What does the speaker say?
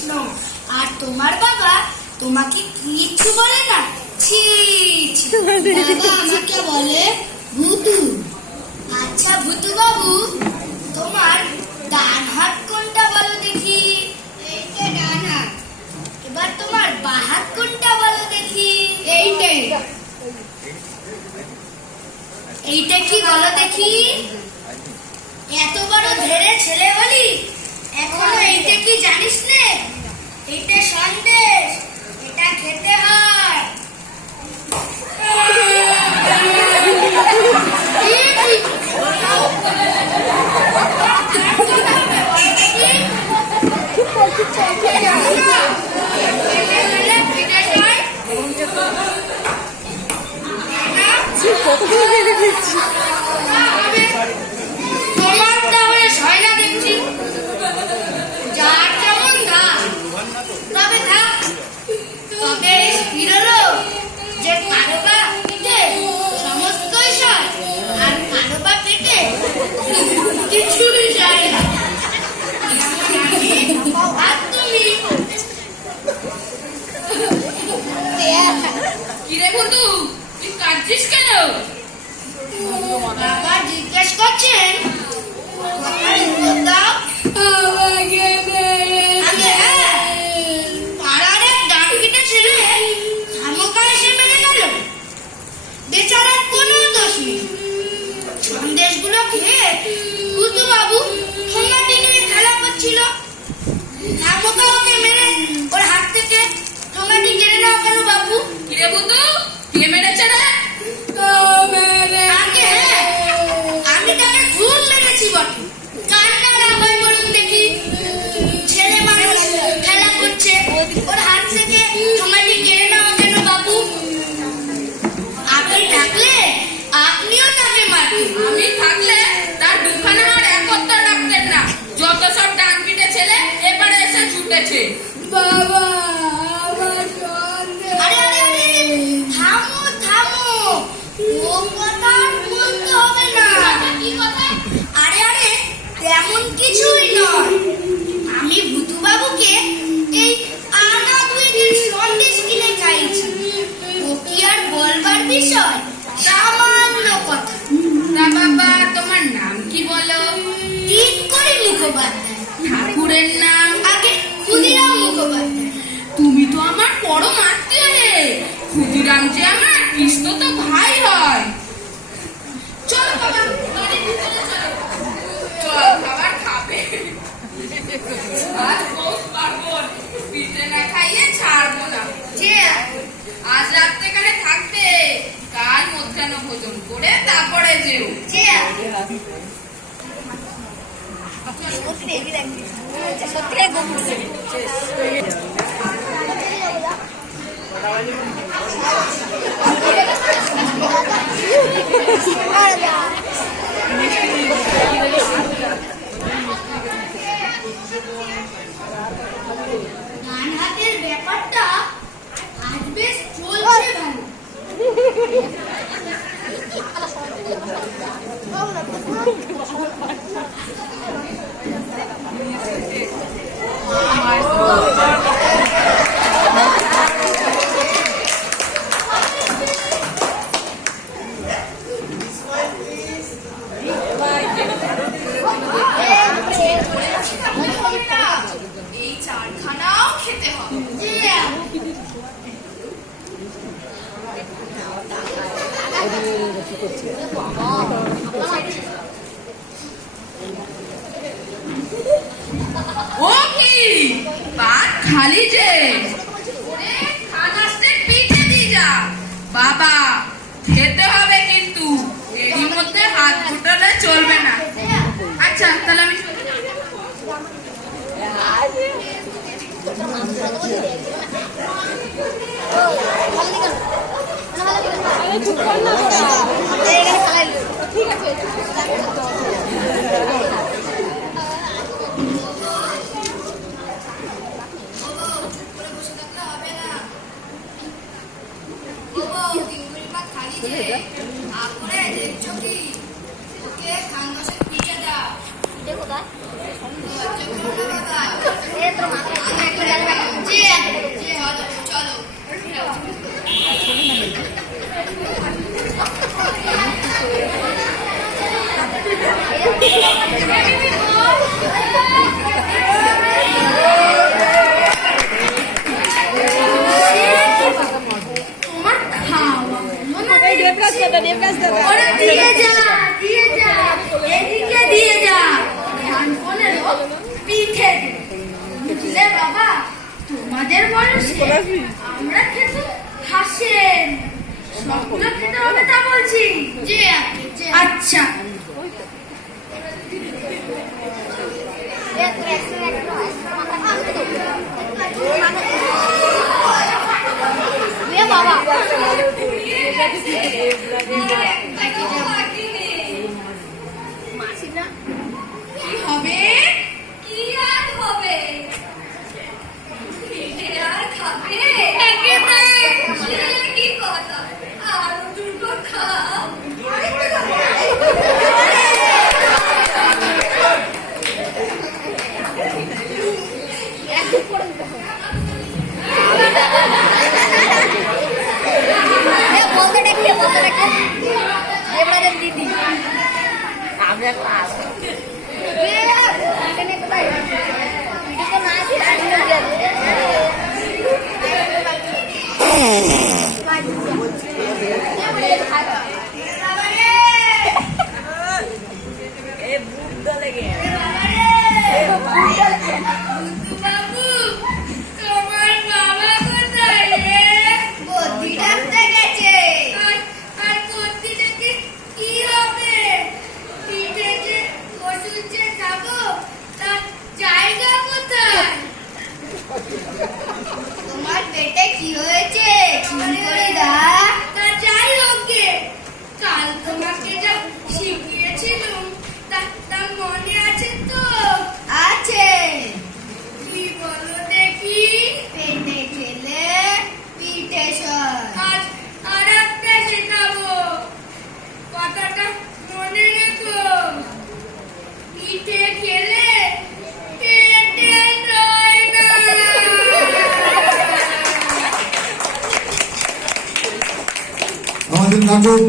কৃষ্ণ। আর তোমার বাবা তোমাকে কিচ্ছু বলে না? ছি ছি। বাবা আমাকে বলে ভূতু। আচ্ছা ভূতু বাবু, তোমার ডান হাত কোনটা বলো দেখি? এইটা ডান হাত। এবার তোমার বাঁ হাত কোনটা বলো দেখি? এইটাই। এইটা কি বলো দেখি? এত বড় ধেড়ে ছেলে বলি এখনো এইটা কি জানিস নে? এইটা সন্দেশ, এটা খেতে হয়। বাবা জিজ্ঞেস করছেন পাড়ার এক ডানপিটে ছেলে খামোকা এসে মেরে গেল। বেচারার কোনো দোষ নেই। সন্দেশগুলো খেয়ে ভূতু বাবু ঠোঙাটি নিয়ে খেলা করছিল। খামোকা ওকে মেরে ওর হাত থেকে ঠোঙাটি কেড়ে নাও কেন বাবু? কিরে ভূতু, কে মেরেছে রে? আমি তাকে খুব মেরেছি বটে। কান্না না হয় বলুন দেখি। ছেলে মানুষ খেলা করছে, ওর হাত থেকে ঠোঙাটি কেড়ে নেওয়া কেন বাবু? আপনি থাকলে আপনিও তাকে মারতেন। আমি থাকলে তার দুখানা আর এক কথা রাখতেন না। যত সব ডান পিটে ছেলে এবারে এসে ছুটেছে। বাবা আরে আরে আরে থামো থামো, ও কথা বলতে হবে না। কি কথা? আরে আরে তেমন কিছুই নয়। আমি ভূতু বাবুকে এই আনা দুইটির সন্দেশ কিনে খাইছি। ও কি আর বলবার বিষয়? সামান্য কথা। তা বাবা তোমার নাম কি বলো? ঠিক করে মুখোপাধ্যায়। ঠাকুরের নাম? আগে ক্ষুদিরাম মুখোপাধ্যায়। তুমি তো আমার পরম আত্মীয় রে। ক্ষুদিরাম যে আমার পিসতো ভাই হয়। চলো বাবা, বাড়ির ভিতরে চলো। চল খাবার খাবে। আজ পৌষ পার্বণ, পিঠে না খাইয়ে ছাড়বো না। যে আজ রাত্রে এখানে থাকবে, কাল মধ্যাহ্ন ভোজন করে তারপরে যেও। যে ডান হাতের ব্যাপারটা আজ বেশ চলছে ভালো। এই চারখানাও খেতে হবে। ও কি পাট খালি যে? ওরে খানাস্তে পিঠে দিয়ে যা বাবা, খেতে হবে কিন্তু এরই মধ্যে হাত ফুটালে চলবে না। আচ্ছা তাহলে আমি ঠিক আছে। দেখো বুঝলে বাবা, তোমাদের বয়সে আমরা খেতে হাসেন, সবগুলো খেতে হবে তা বলছি। আচ্ছা, বাবা কি হবে? কি আর হবে? খেতে আর খাবে? সে কি কথা, আরো দুটো খাও। বলতে ডাকে এবারে দিদি আমরা ক্লাস বাবু, তোমার বাবা কোথায় রে? বদ্যি ডাকতে গেছে। আর বদ্যি ডেকে কি হবে? পিঠে যে ওষুধ যে খাবো তার জায়গা কোথায়? তোমার পেটে কি হয়েছে? করে দা। তা যাই হোক গে, কাল তোমাকে যা শিখিয়েছিলাম তা মনে আছে তো? আছে। কি বলো দেখি? পেটে খেলে পিঠে সর। আজ আর একটা শেখাবো, কথাটা মনে রেখো। পিঠে খেলে পেটে রয় না। আমাদের নাটক